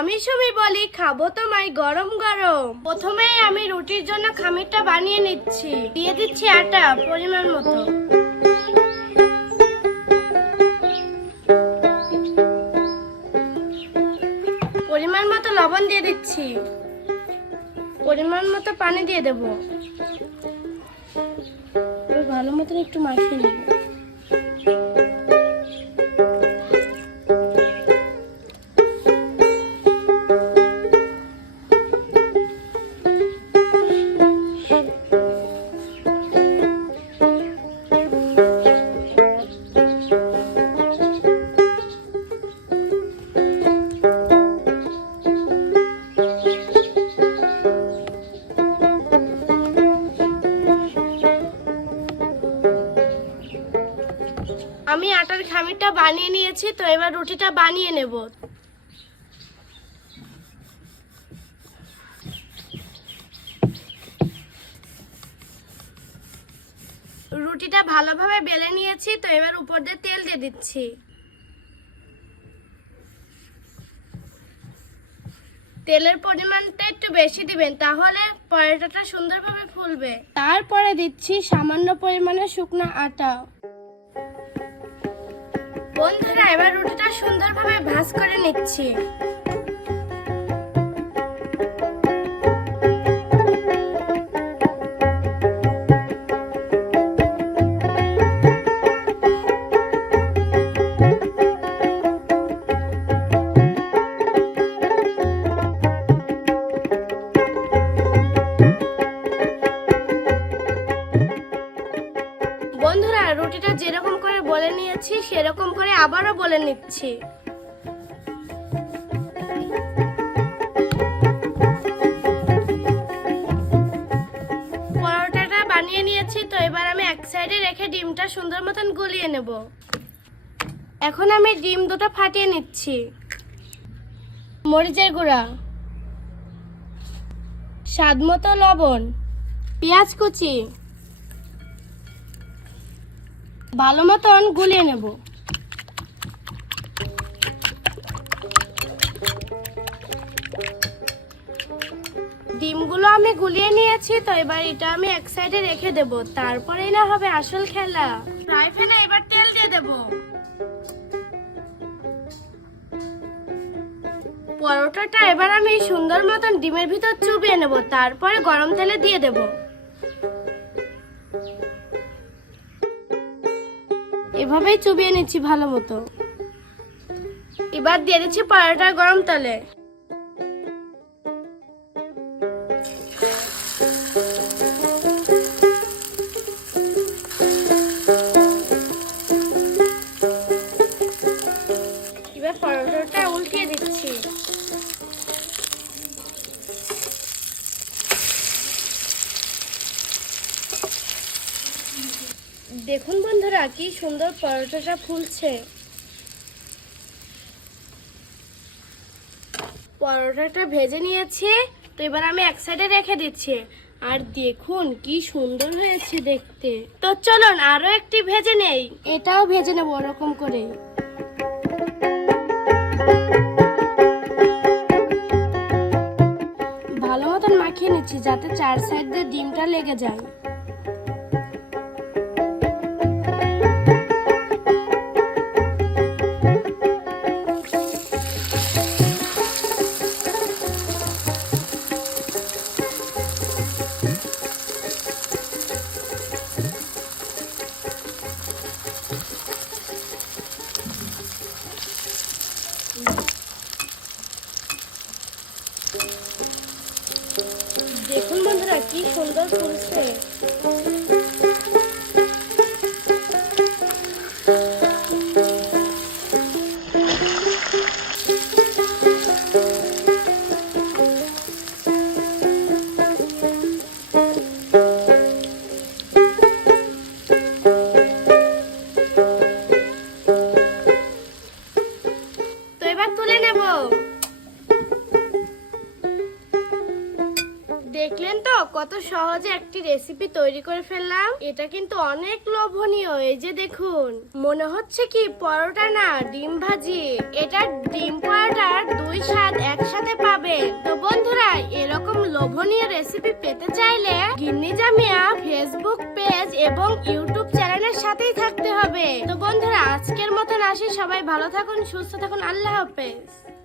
আমি সবই বলি, খাব তোমায় গরম গরম। প্রথমেই আমি রুটির জন্য খামিরটা বানিয়ে নিচ্ছি। দিয়ে দিচ্ছি আটা, পরিমাণ মতো। পরিমাণ মতো লবণ দিয়ে দিচ্ছি। পরিমাণ মতো পানি দিয়ে দেব। ভালো মতন একটু মাখিয়ে নেব। আমি আটার খামিরটা বানিয়ে নিয়েছি, তো এবার রুটিটা বানিয়ে নেব। রুটিটা ভালোভাবে বেলে নিয়েছি, তো এবার উপর দিয়ে তেল দিয়ে দিচ্ছি। তেলের পরিমাণটা একটু বেশি দিবেন, তাহলে পরোটাটা সুন্দরভাবে ফুলবে। তারপরে দিচ্ছি সামান্য পরিমাণে শুকনো আটা। সুন্দরভাবে ভাঁজ করে নিচ্ছি। যেরকম করে বলে নিয়েছি, সেরকম করে আবারও বলে নিচ্ছি। পরোটাটা বানিয়ে নিয়েছি, তো এবার আমি এক সাইডে রেখে ডিমটা সুন্দর মতন গলিয়ে নেব। এখন আমি ডিম দুটো ফাটিয়ে নিচ্ছি। মরিচের গুঁড়া, স্বাদ মতো লবণ, পেঁয়াজ কুচি ভালো মতন গুলিয়ে নেব। ডিমগুলো আমি গুলিয়ে নিয়েছি তো এবার এটা আমি এক সাইডে রেখে দেব। তারপরেই না হবে আসল খেলা। ফ্রাই প্যানে এবার তেল দিয়ে দেব। পরোটাটা এবার আমি সুন্দর মতন ডিমের ভিতর চুবিয়ে নেব। তারপরে গরম তেলে দিয়ে দেবো। এভাবেই চুবিয়ে নিচ্ছি ভালো মতো। এবার দিয়ে দিচ্ছি পরোটা গরম তেলে। বন্ধুরা কি সুন্দর পরোটাটা ফুলছে। পরোটাটা ভেজে নিয়েছি, তো এবার আমি এক সাইডে রেখে দিচ্ছি। আর দেখুন কি সুন্দর হয়েছে দেখতে। তো চলুন, আরও একটি ভেজে নেই। এটাও ভেজে নেব ওরকম করে ভালো মতন মাখিয়ে নিচ্ছি, যাতে চার সাইড দিয়ে ডিমটা লেগে যায়। কি সুন্দর ফুলছে? দেখলেন তো? কত সহজে একটি রেসিপি তৈরি করে ফেললাম। এটা কিন্তু অনেক লোভনীয়, এই যে দেখুন। মনে হচ্ছে কি পরোটা না, ডিম ভাজি। এটা ডিম পরোটার দুই স্বাদ একসাথে পাবে। তো বন্ধুরা, এরকম লোভনীয় রেসিপি পেতে চাইলে গিন্নি জামিয়া ফেসবুক পেজ এবং ইউটিউব চ্যানেলের সাথেই থাকতে হবে। তো বন্ধুরা, আজকের মতন আসি। সবাই ভালো থাকুন, সুস্থ থাকুন। আল্লাহ হাফেজ।